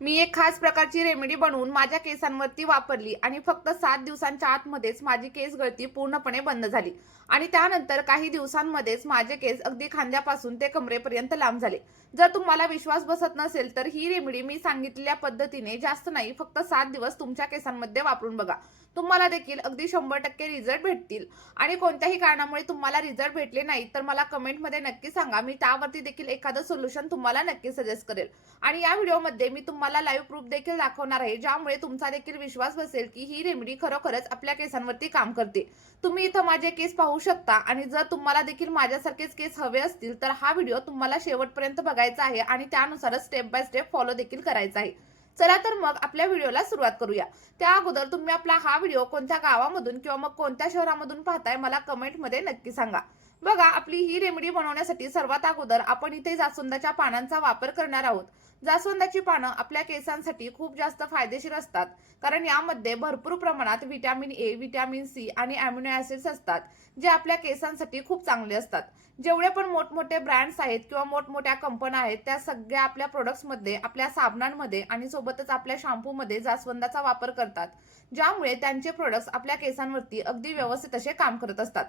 मी एक खास प्रकारची रेमेडी बनवून माझ्या केसांवरती वापरली आणि फक्त 7 दिवसांच्या आतमध्येच माझी केस गळती पूर्णपणे बंद झाली आणि त्यानंतर काही दिवसांमध्येच माझे केस अगदी खांद्यापासून ते कमरेपर्यंत लांब झाले. जर तुम्हाला विश्वास बसत नसेल तर ही रेमेडी मी सांगितलेल्या पद्धतीने जास्त नाही, फक्त 7 दिवस तुमच्या केसांमध्ये वापरून बघा. तुम्हाला देखील अगदी 100% रिझल्ट भेटतील. आणि कोणत्याही कारणामुळे तुम्हाला रिझल्ट भेटले नाही तर मला कमेंटमध्ये नक्की सांगा. मी त्यावरती देखील एखादं सोल्युशन तुम्हाला नक्की सजेस्ट करेल. आणि या व्हिडिओमध्ये मी तुम्हाला लाईव्ह प्रूफ देखील दाखवणार आहे, ज्यामुळे तुमचा देखील विश्वास बसेल की ही रेमेडी खरोखरच आपल्या केसांवरती काम करते. तुम्ही इथं माझे केस पाहू शकता आणि जर तुम्हाला देखील माझ्यासारखेच केस हवे असतील तर हा व्हिडिओ तुम्हाला शेवटपर्यंत बघायचा आहे आणि त्यानुसारच स्टेप बाय स्टेप फॉलो देखील करायचा आहे. चला तर मग आपल्या व्हिडिओला सुरुवात करूया. त्या अगोदर तुम्ही आपला हा व्हिडिओ कोणत्या गावामधून किंवा मग कोणत्या शहरामधून पाहताय मला कमेंटमध्ये नक्की सांगा. बघा, आपली ही रेमेडी बनवण्यासाठी सर्वात अगोदर आपण इथे जास्वंदाच्या पानांचा वापर करणार आहोत. जास्वंदाची पानं आपल्या केसांसाठी खूप जास्त फायदेशीर असतात, कारण यामध्ये भरपूर प्रमाणात व्हिटॅमिन ए, व्हिटॅमिन सी आणि अॅमिनो ऍसिड्स असतात, जे आपल्या केसांसाठी खूप चांगले असतात. जेवढे पण मोठमोठे ब्रँड्स आहेत किंवा मोठमोठ्या कंपन्या आहेत त्या सगळ्या आपल्या प्रोडक्ट्समध्ये, आपल्या साबणांमध्ये आणि सोबतच आपल्या शॅम्पूमध्ये जास्वंदाचा वापर करतात, ज्यामुळे त्यांचे प्रोडक्ट्स आपल्या केसांवरती अगदी व्यवस्थित असे काम करत असतात.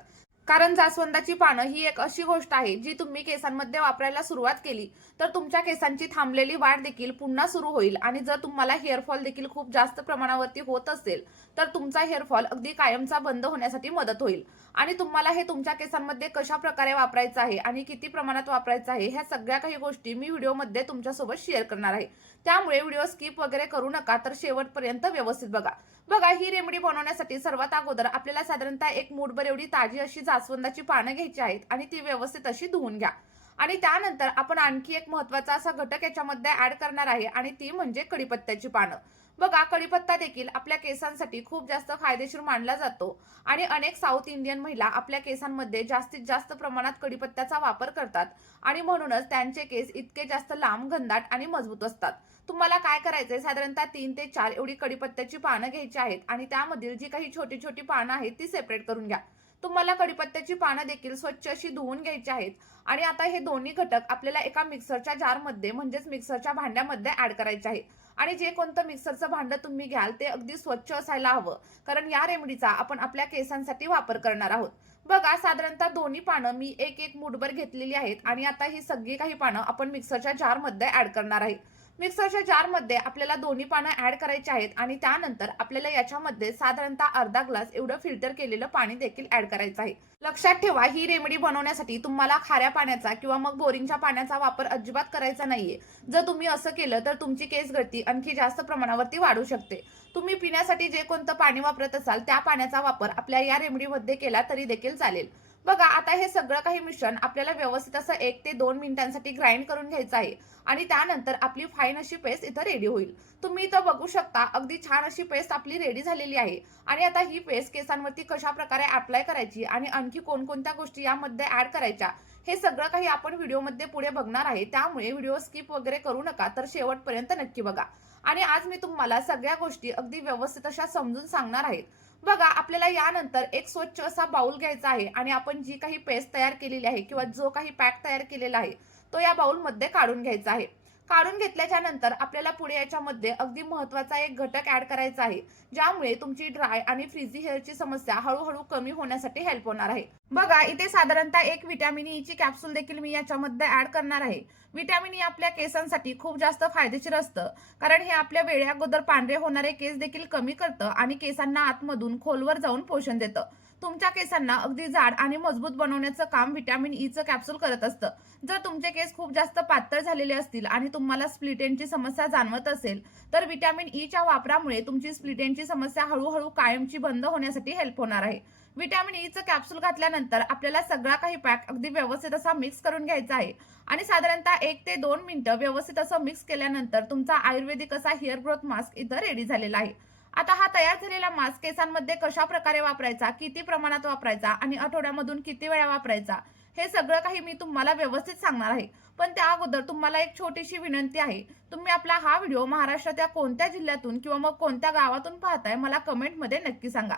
कारण जास्वंदाची पानं ही एक अशी गोष्ट आहे जी तुम्ही केसांमध्ये वापरायला सुरुवात केली तर तुमच्या केसांची थांबलेली वाढ देखील पुन्हा सुरू होईल. आणि जर तुम्हाला हेअरफॉल देखील खूप जास्त प्रमाणावरती होत असेल तर तुमचा हेअरफॉल अगदी कायमचा बंद होण्यासाठी मदत होईल. आणि तुम्हाला हे तुमच्या केसांमध्ये कशा प्रकारे वापरायचं आहे आणि किती प्रमाणात वापरायचं आहे ह्या सगळ्या काही गोष्टी मी व्हिडिओमध्ये तुमच्यासोबत शेअर करणार आहे. त्यामुळे व्हिडिओ स्किप वगैरे करू नका, तर शेवटपर्यंत व्यवस्थित बघा. बघा, ही रेमेडी बनवण्यासाठी सर्वात अगोदर आपल्याला साधारणतः एक मूठभर एवढी ताजी अशी जास्वंदाची पानं घ्यायची आहेत आणि ती व्यवस्थित अशी धुवून घ्या. आणि त्यानंतर आपण आणखी एक महत्त्वाचा असा घटक याच्यामध्ये ऍड करणार आहे आणि ती म्हणजे कढीपत्त्याची पानं. बघा, कढीपत्ता देखील आपल्या केसांसाठी खूप जास्त फायदेशीर मानला जातो आणि अनेक साऊथ इंडियन महिला आपल्या केसांमध्ये जास्तीत जास्त प्रमाणात कढीपत्त्याचा वापर करतात आणि म्हणूनच त्यांचे केस इतके जास्त लांब, घनदाट आणि मजबूत असतात. तुम्हाला काय करायचंय, साधारणतः 3 ते 4 एवढी कढीपत्त्याची पानं घ्यायची आहेत आणि त्यामधील जी काही छोटी छोटी पानं आहेत ती सेपरेट करून घ्या. तुम्हाला कढीपत्त्याची पानं देखील स्वच्छ अशी धुवून घ्यायची आहेत. आणि आता हे दोन्ही घटक आपल्याला एका मिक्सरच्या जारमध्ये म्हणजेच मिक्सरच्या भांड्यामध्ये ऍड करायचे आहे. आणि जे कोणतं मिक्सरचं भांडं तुम्ही घ्याल ते अगदी स्वच्छ असायला हवं, कारण या रेमेडीचा आपण आपल्या केसांसाठी वापर करणार आहोत. बघा, साधारणतः दोन्ही पानं मी एक एक मूठभर घेतलेली आहेत आणि आता ही सगळी काही पानं आपण मिक्सरच्या जारमध्ये ऍड करणार आहे. मिक्सरच्या जारमध्ये आपल्याला दोन्ही पानं ऍड करायची आहेत आणि त्यानंतर आपल्याला याच्यामध्ये साधारणतः अर्धा ग्लास एवढं फिल्टर केलेलं पाणी देखील ऍड करायचं आहे. लक्षात ठेवा, ही रेमेडी बनवण्यासाठी तुम्हाला खाऱ्या पाण्याचा किंवा मग बोरिंगच्या पाण्याचा वापर अजिबात करायचा नाहीये. जर तुम्ही असं केलं तर तुमची केस गळती आणखी जास्त प्रमाणावरती वाढू शकते. तुम्ही पिण्यासाठी जे कोणतं पाणी वापरत असाल त्या पाण्याचा वापर आपल्या या रेमेडीमध्ये केला तरी देखील चालेल. बघा, आता हे सगळं काही मिश्रण आपल्याला व्यवस्थित असं 1 ते 2 मिनिटांसाठी ग्राइंड करून घ्यायचं आहे आणि त्यानंतर आपली फाईन अशी पेस्ट इथं रेडी होईल. तुम्ही इथं बघू शकता, अगदी छान अशी पेस्ट आपली रेडी झालेली आहे. आणि आता ही पेस्ट केसांवरती कशा प्रकारे अप्लाय करायची आणि आणखी कोणकोणत्या गोष्टी यामध्ये ऍड करायच्या हे सगळं काही आपण व्हिडिओमध्ये पुढे बघणार आहे. त्यामुळे व्हिडिओ स्किप वगैरे करू नका, तर शेवटपर्यंत नक्की बघा. आणि आज मी तुम्हाला सगळ्या गोष्टी अगदी व्यवस्थित अशा समजून सांगणार आहे. बघा, आपल्याला यानंतर एक स्वच्छ असा बाउल घ्यायचा आहे आणि आपण जी काही पेस्ट तयार केलेली आहे किंवा जो काही पॅक तयार केलेला आहे तो या बाउलमध्ये काढून घ्यायचा आहे. काढून घेतल्याच्या नंतर आपल्याला पुढे याच्यामध्ये अगदी महत्त्वाचा एक घटक ऍड करायचा आहे, ज्यामुळे तुमची ड्राय आणि फ्रीझी हेअरची समस्या हळूहळू कमी होण्यासाठी हेल्प होणार आहे. बघा, इथे साधारणतः एक व्हिटॅमिन ई ची कॅप्सूल देखील मी याच्यामध्ये ऍड करणार आहे. व्हिटॅमिन ई आपल्या केसांसाठी खूप जास्त फायदेशीर असतं, कारण हे आपल्या वेळे अगोदर पांढरे होणारे केस देखील कमी करतं आणि केसांना आतमधून खोलवर जाऊन पोषण देतं. तुमच्या केसांना अगदी जाड आणि मजबूत बनवण्याचं काम व्हिटॅमिन ई चं कॅप्सूल करत असतं. जर तुमचे केस खूप जास्त पातळ झालेले असतील आणि तुम्हाला स्प्लिट एंडची समस्या जाणवत असेल तर व्हिटॅमिन ई च्या वापरामुळे तुमची स्प्लिट एंडची समस्या हळूहळू कायमची बंद होण्यासाठी हेल्प होणार आहे. व्हिटॅमिन ई चं कॅप्सूल घातल्यानंतर आपल्याला सगळा काही पॅक अगदी व्यवस्थित असा मिक्स करून घ्यायचा आहे आणि साधारणतः 1 ते 2 मिनिटं व्यवस्थित असं मिक्स केल्यानंतर तुमचा आयुर्वेदिक असा हेअर ग्रोथ मास्क इथं रेडी झालेला आहे. आता हा तयार झालेला मास्क केसांमध्ये कशा प्रकारे वापरायचा, किती प्रमाणात वापरायचा आणि आठवड्यामधून किती वेळा वापरायचा हे सगळं काही मी तुम्हाला व्यवस्थित सांगणार आहे. पण त्या अगोदर तुम्हाला एक छोटीशी विनंती आहे. तुम्ही आपला हा व्हिडिओ महाराष्ट्राच्या कोणत्या जिल्ह्यातून किंवा मग कोणत्या गावातून पाहताय मला कमेंटमध्ये नक्की सांगा.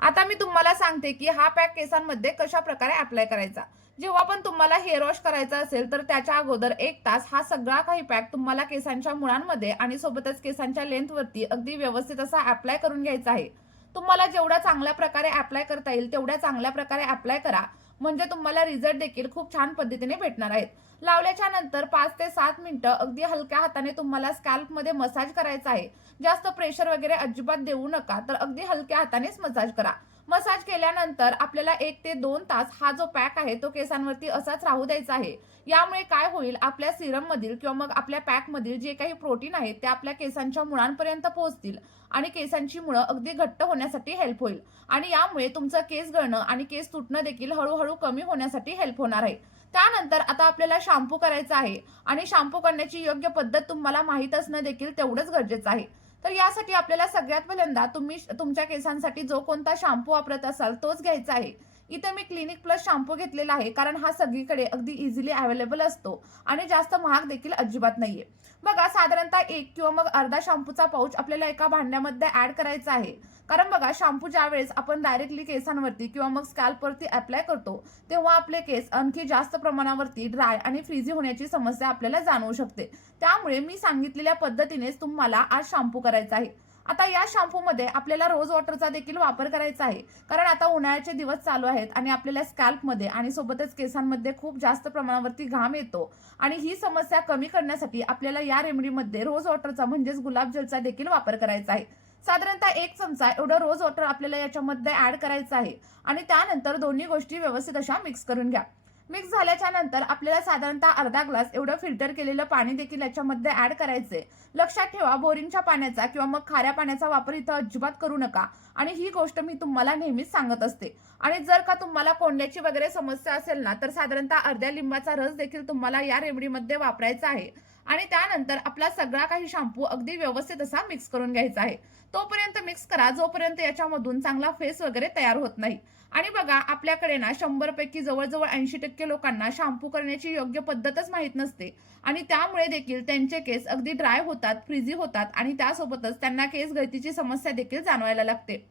आता मी तुम्हाला सांगते की हा पॅक केसांमध्ये कशा प्रकारे अप्लाय करायचा. जेव्हा पण तुम्हाला हेअर वॉश करायचा असेल तर त्याच्या अगोदर 1 तास हा सगळा काही पॅक तुम्हाला केसांच्या मुळांमध्ये आणि सोबतच केसांच्या लेंथवरती अगदी व्यवस्थित असा अप्लाय करून घ्यायचा आहे. तुम्हाला जेवढा चांगल्या प्रकारे अप्लाय करता येईल तेवढ्या चांगल्या प्रकारे अप्लाय करा, म्हणजे तुम्हाला रिझल्ट देखील खूप छान पद्धतीने भेटणार आहेत. लावल्याच्या नंतर 5 ते 7 मिनिटं अगदी हलक्या हाताने तुम्हाला स्कॅल्पमध्ये मसाज करायचा आहे. जास्त प्रेशर वगैरे अजिबात देऊ नका, तर अगदी हलक्या हातानेच मसाज करा. मसाज केल्यानंतर आपल्याला 1 ते 2 तास हा जो पॅक आहे तो केसांवरती असाच राहू द्यायचा आहे. यामुळे काय होईल, आपल्या सिरम मधील किंवा मग आपल्या पॅक मधील जे काही प्रोटीन आहेत ते आपल्या केसांच्या मुळांपर्यंत पोहोचतील आणि केसांची मुळं अगदी घट्ट होण्यासाठी हेल्प होईल. आणि यामुळे तुमचं केस गळणं आणि केस तुटणं देखील हळूहळू कमी होण्यासाठी हेल्प होणार आहे. त्यानंतर आता आपल्याला शॅम्पू करायचा आहे आणि शॅम्पू करण्याची योग्य पद्धत तुम्हाला माहीत असणं देखील तेवढंच गरजेचं आहे. तर यासाठी आपल्याला सगळ्यात पहिल्यांदा तुम्ही तुमच्या केसांसाठी जो कोणता शॅम्पू वापरत असाल तोच घ्यायचा आहे. इथे मी क्लिनिक प्लस शॅम्पू घेतलेला आहे, कारण हा सगळीकडे अगदी इझिली अवेलेबल असतो आणि जास्त महाग देखील अजिबात नाहीये. बघा, साधारणतः 1 किंवा मग अर्धा शॅम्पूचा पाऊच आपल्याला एका भांड्यामध्ये ऍड करायचा आहे. कारण बघा, शॅम्पू ज्यावेळेस आपण डायरेक्टली केसांवरती किंवा मग स्कॅल्पवरती अप्लाय करतो तेव्हा आपले केस आणखी जास्त प्रमाणावरती ड्राय आणि फ्रीझी होण्याची समस्या आपल्याला जाणवू शकते. त्यामुळे मी सांगितलेल्या पद्धतीनेच तुम्हाला आज शॅम्पू करायचा आहे. आता या शॅम्पूमध्ये आपल्याला रोज वॉटरचा देखील वापर करायचा आहे, कारण आता उन्हाळ्याचे दिवस चालू आहेत आणि आपल्याला स्कॅल्पमध्ये आणि सोबतच केसांमध्ये खूप जास्त प्रमाणावरती घाम येतो आणि ही समस्या कमी करण्यासाठी आपल्याला या रेमेडीमध्ये रोज वॉटरचा म्हणजेच गुलाब जलचा देखील वापर करायचा आहे. साधारणतः 1 चमचा एवढं रोज वॉटर आपल्याला याच्यामध्ये ऍड करायचं आहे आणि त्यानंतर दोन्ही गोष्टी व्यवस्थित अशा मिक्स करून घ्या. मिक्स झाल्याच्या नंतर आपल्याला साधारणतः अर्धा ग्लास एवढं फिल्टर केलेलं पाणी देखील याच्यामध्ये ऍड करायचंय. लक्षात ठेवा, बोरिंगच्या पाण्याचा किंवा मग खाऱ्या पाण्याचा वापर इथं अजिबात करू नका आणि ही गोष्ट मी तुम्हाला नेहमीच सांगत असते. आणि जर का तुम्हाला कोंड्याची वगैरे समस्या असेल ना, तर साधारणतः अर्ध्या लिंबाचा रस देखील तुम्हाला या रेमेडीमध्ये वापरायचा आहे. आणि त्यानंतर आपला सगळा काही शॅम्पू अगदी व्यवस्थित असा मिक्स करून घ्यायचा आहे. तोपर्यंत मिक्स करा जोपर्यंत याच्यामधून चांगला फेस वगैरे तयार होत नाही. आणि बघा, आपल्याकडे ना 100 पैकी जवळजवळ 80% लोकांना शॅम्पू करण्याची योग्य पद्धतच माहीत नसते आणि त्यामुळे देखील त्यांचे केस अगदी ड्राय होतात, फ्रीझी होतात आणि त्यासोबतच त्यांना केस गळतीची समस्या देखील जाणवायला लागते.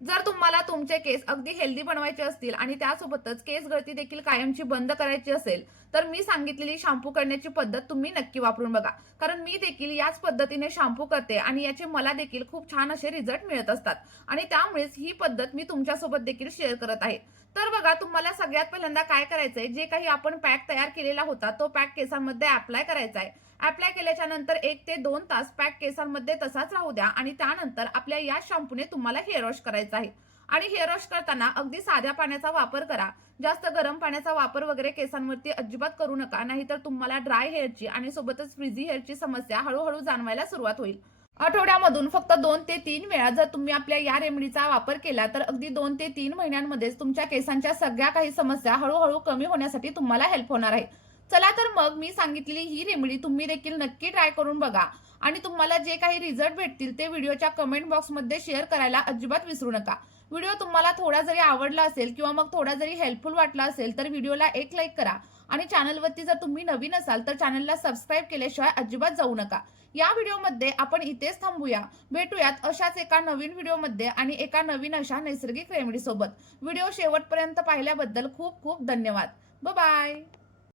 जर तुम्हाला तुमचे केस अगदी हेल्दी बनवायचे असतील आणि त्यासोबतच केस गळती देखील कायमची बंद करायची असेल, तर मी सांगितलेली शॅम्पू करण्याची पद्धत तुम्ही नक्की वापरून बघा, कारण मी देखील याच पद्धतीने शॅम्पू करते आणि याचे मला देखील खूप छान असे रिझल्ट मिळत असतात आणि त्यामुळेच ही पद्धत मी तुमच्यासोबत देखील शेअर करत आहे. तर बघा, तुम्हाला सगळ्यात पहिल्यांदा काय करायचंय, जे काही आपण पॅक तयार केलेला होता तो पॅक केसांमध्ये अप्लाय करायचा आहे. अप्लाय केल्याच्या नंतर 1 ते 2 तास पॅक केसांमध्ये तसाच राहू द्या आणि त्यानंतर आपल्या या शॅम्पूने तुम्हाला हेअर वॉश करायचा आहे. आणि हेअर वॉश करताना अगदी साध्या पाण्याचा वापर करा. जास्त गरम पाण्याचा वापर वगैरे केसांवरती अजिबात करू नका, नाहीतर तुम्हाला ड्राय हेअरची आणि सोबतच फ्रीझी हेअरची समस्या हळूहळू जाणवायला सुरुवात होईल. आठवड्यामधून फक्त 2 ते 3 वेळा जर तुम्ही आपल्या या रेमेडीचा वापर केला तर अगदी 2 ते 3 महिन्यांमध्येच तुमच्या केसांच्या सगळ्या काही समस्या हळूहळू कमी होण्यासाठी तुम्हाला हेल्प होणार आहे. चला तर मग मी सांगितलेली ही रेमेडी तुम्ही देखील नक्की ट्राय करून बघा आणि तुम्हाला जे काही रिझल्ट भेटतील ते व्हिडिओच्या कमेंट बॉक्समध्ये शेअर करायला अजिबात विसरू नका. व्हिडिओ तुम्हाला थोडा जरी आवडला असेल किंवा मग थोडा जरी हेल्पफुल वाटला असेल तर व्हिडिओला एक लाईक करा आणि चॅनलवरती जर तुम्ही नवीन असाल तर चॅनलला सबस्क्राईब केल्याशिवाय अजिबात जाऊ नका. या व्हिडिओमध्ये आपण इथेच थांबूया. भेटूयात अशाच एका नवीन व्हिडिओमध्ये आणि एका नवीन अशा नैसर्गिक रेमेडी सोबत. व्हिडिओ शेवटपर्यंत पाहिल्याबद्दल खूप खूप धन्यवाद. बाय.